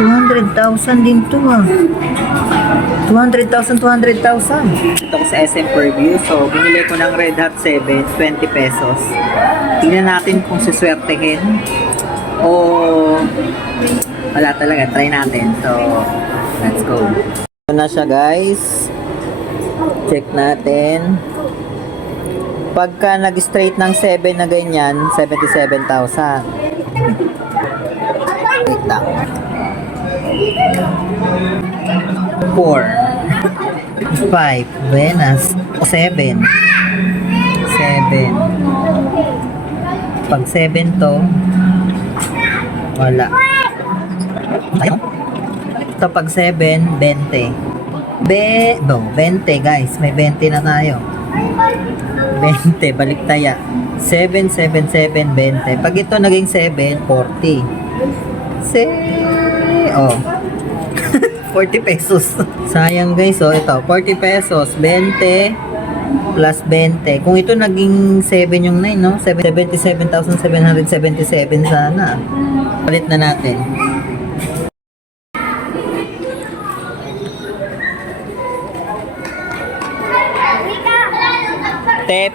200,000 din to ah. 200,000, 200,000. Ito ko sa SM Purview. So, bumili ko ng Red Hot 7, 20 pesos. Tingnan natin kung siswertehin o wala talaga. Try natin. So, let's go. Ito na siya guys. Check natin. Pagka nag-straight ng 7 na ganyan, 77,000. Wait lang. 4 5 buenas 7 pag 7 to wala ito pag 7 20 guys, may 20 na tayo. 20 balik taya 7 7 7 20 pag ito naging 7 40 oh 40 pesos. Sayang guys, oh, ito, 40 pesos, 20 plus 20. Kung ito naging 7 yung 9, no? 77,777 sana. Palit na natin. Tep.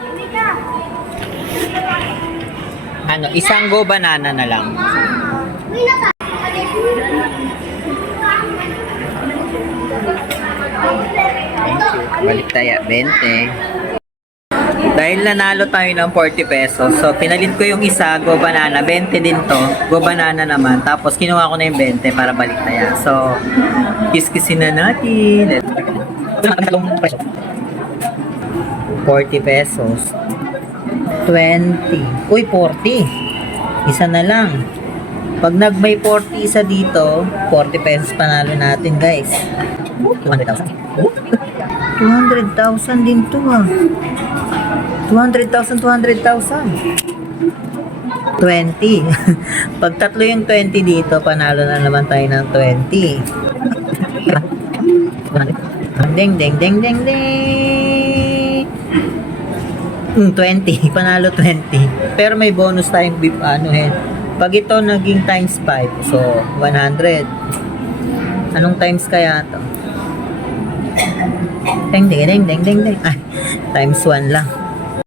Ano, isang go banana na lang. Balik tayo, 20. Dahil nanalo tayo ng 40 pesos, so pinalit ko yung isa, go banana, 20 din to, go banana naman, tapos kinuha ko na yung 20 para balik tayo. So, kiskisin na natin. 40 pesos. 20. Uy, 40. Isa na lang. Pag nag-may 40 isa dito, 40 pesos panalo natin, guys. 200,000. 200,000 din to ah. 200,000, 200,000. 20. Pag tatlo yung 20 dito, panalo na naman tayo ng 20. Ding, ding, ding, ding, ding. 20. Panalo 20. Pero may bonus tayong pag ito naging times 5, so 100. Anong times kaya to? Ding, ding, ding, ding, ding, ding. Ay, times 1 lang.